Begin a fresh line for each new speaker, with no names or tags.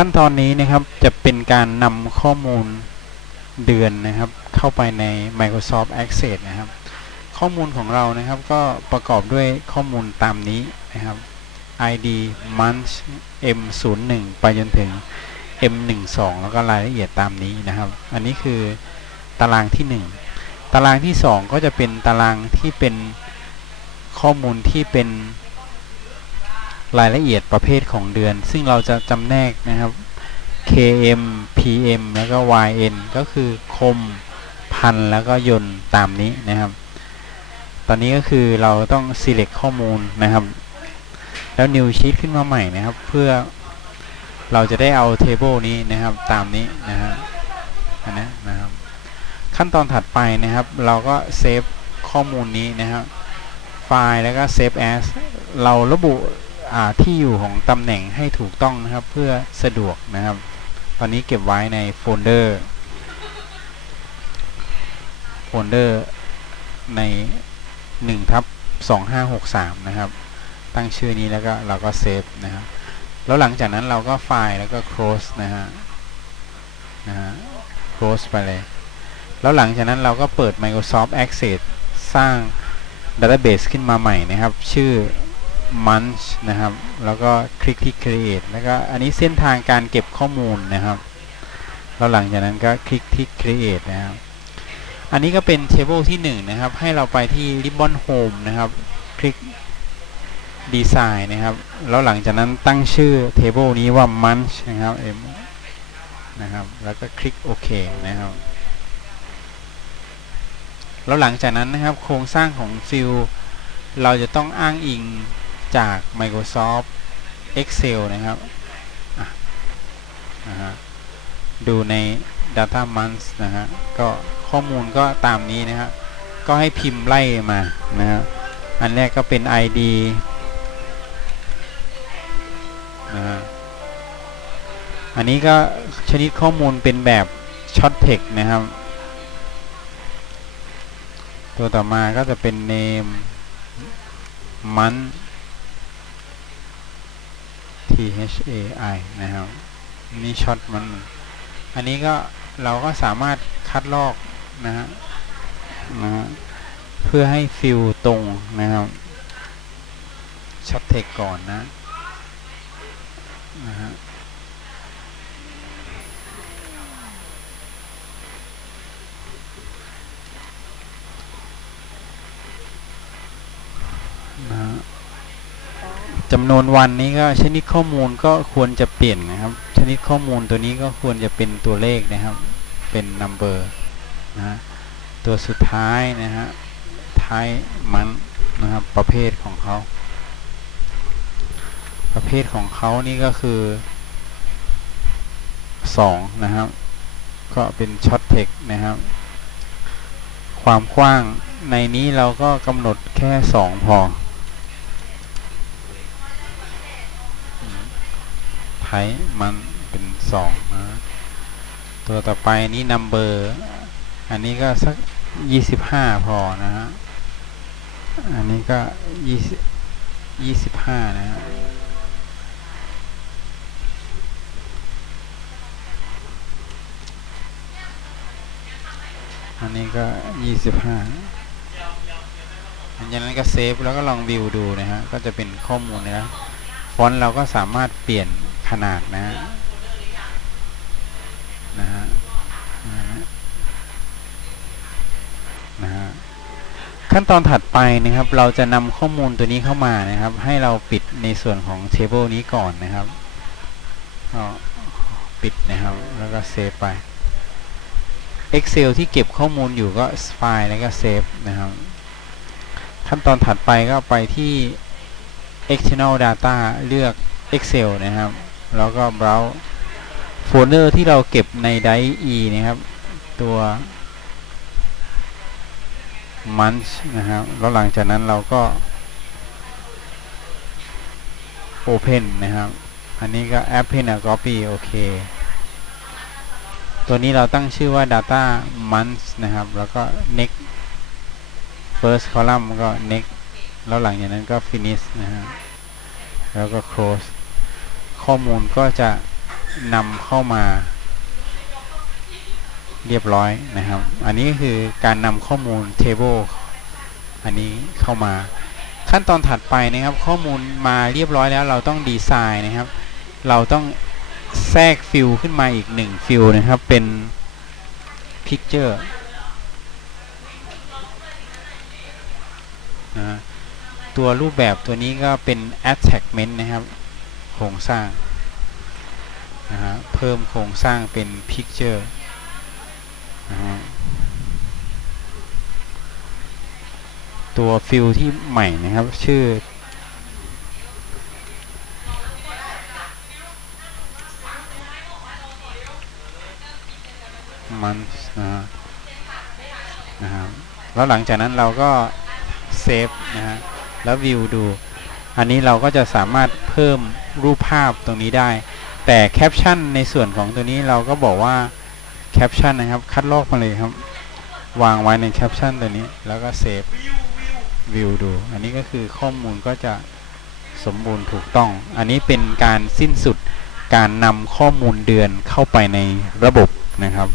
ขั้นตอนนี้นะครับจะเป็นการนำข้อมูลเดือนนะครับ เข้าไปใน Microsoft Access นะครับ ข้อมูลของเรานะครับก็ประกอบด้วยข้อมูลตามนี้นะครับ ID month M01 ไปจนถึง M12 แล้วก็รายละเอียดตามนี้นะครับ อันนี้คือตารางที่ 1 ตารางที่ 2 ก็จะเป็นตารางที่เป็นข้อมูลที่เป็น รายละเอียดประเภทของเดือน ซึ่งเราจะจำแนกนะครับ KM PM แล้วก็ YN ก็คือคมพันแล้วก็ยนต์ตามนี้นะครับ ตอนนี้ก็คือเราต้อง select ข้อมูลนะครับ แล้ว new sheet ขึ้นมาใหม่นะครับ เพื่อเราจะได้เอา table นี้นะครับตามนี้นะครับอันนะนะครับ ขั้นตอนถัดไปนะครับ เราก็เซฟข้อมูลนี้นะครับ ไฟล์แล้วก็ save as เราระบุ ที่อยู่ของตำแหน่งให้ถูกต้องนะครับเพื่อสะดวกนะครับ ตอนนี้เก็บไว้ในโฟลเดอร์โฟลเดอร์ใน1ทับ2563 นะครับ ตั้งชื่อนี้แล้วก็เราก็เซฟนะครับ แล้วหลังจากนั้นเราก็ไฟล์แล้วก็ close นะฮะนะฮะ close ไปเลย แล้วหลังจากนั้นเราก็เปิด Microsoft Access สร้าง database ขึ้นมาใหม่นะครับ ชื่อ munch นะครับ แล้วก็คลิกที่ create แล้วก็อันนี้เส้นทางการเก็บข้อมูลนะครับแล้วหลังจากนั้นก็คลิกที่ create นะครับ อันนี้ก็เป็น table ที่1นะครับ ให้เราไปที่ ribbon home นะครับ คลิก design นะครับ แล้วหลังจากนั้นตั้งชื่อ table นี้ว่า munch นะครับ m นะครับ แล้วก็คลิกโอเคนะครับ แล้วหลังจากนั้นนะครับ โครงสร้างของฟิลเราจะต้องอ้างอิง จาก Microsoft Excel นะครับนะฮะดูใน Data Months นะฮะก็ข้อมูลก็ตามนี้นะครับก็ให้พิมพ์ไล่มานะฮะอันแรกก็เป็น ID นะฮะอันนี้ก็ชนิดข้อมูลเป็นแบบ Short Text นะครับ ตัวต่อมาก็จะเป็น name month h a i นะครับนี่ช็อตมัน อันนี้ก็เราก็สามารถคัดลอกนะฮะนะเพื่อให้ฟิลตรงนะครับช็อตเทคก่อนนะนะฮะ จำนวนวันนี้ก็ชนิดข้อมูลก็ควรจะเปลี่ยนนะครับ ชนิดข้อมูลตัวนี้ก็ควรจะเป็นตัวเลขนะครับ เป็น number นะฮะตัวสุดท้ายนะฮะ ท้ายมันนะครับ ประเภทของเขา ประเภทของเขานี่ก็คือ2นะครับ ก็เป็นช็อตเทคนะครับ ความกว้างในนี้เราก็กำหนดแค่ 2 พอ ไทยมันเป็น2นะตัวต่อไปนี้ number อันนี้ก็สัก25พอนะฮะ อันนี้ก็20 25นะฮะอันนี้ก็25อันนั้นก็เซฟแล้วก็ลองวิวดูนะฮะ ก็จะเป็นข้อมูลนะ ฟอนต์เราก็สามารถเปลี่ยน ขนาดนะฮะนะฮะนะฮะขั้นตอนถัดไปนะครับ เราจะนำข้อมูลตัวนี้เข้ามานะครับ ให้เราปิดในส่วนของ table นี้ก่อนนะครับก็ปิดนะครับ แล้วก็เซฟไป Excel ที่เก็บข้อมูลอยู่ก็ไฟล์แล้วก็เซฟนะครับ ขั้นตอนถัดไปก็ไปที่ external data เลือก Excel นะครับ แล้วก็ browse โฟลเดอร์ที่เราเก็บใน drive e นะครับ ตัว munch นะครับ แล้วหลังจากนั้นเราก็ open นะครับ อันนี้ก็ append a copy โอเค ตัวนี้เราตั้งชื่อว่า data months นะครับ แล้วก็ next first column ก็ next แล้วหลังจากนั้นก็ finish นะฮะ แล้วก็ close ข้อมูลก็จะนำเข้ามาเรียบร้อยนะครับ อันนี้คือการนำข้อมูล table อันนี้เข้ามา ขั้นตอนถัดไปนะครับ ข้อมูลมาเรียบร้อยแล้ว เราต้องดีไซน์นะครับ เราต้องแทรกฟิลขึ้นมาอีกหนึ่งฟิลนะครับ เป็น picture นะตัวรูปแบบตัวนี้ก็เป็น attachment นะครับ โครงสร้างนะฮะเพิ่มโครงสร้างเป็น picture นะฮะตัวฟิลที่ใหม่นะครับ ชื่อ มันนะฮะนะครับแล้วหลังจากนั้นเราก็เซฟนะฮะแล้ววิวดู อันนี้เราก็จะสามารถเพิ่มรูปภาพตรงนี้ได้ แต่แคปชั่นในส่วนของตัวนี้เราก็บอกว่าแคปชั่นนะครับ คัดลอกมาเลยครับ วางไว้ในแคปชั่นตัวนี้ แล้วก็เซฟวิวดู อันนี้ก็คือข้อมูลก็จะสมบูรณ์ถูกต้อง อันนี้เป็นการสิ้นสุดการนำข้อมูลเดือนเข้าไปในระบบนะครับ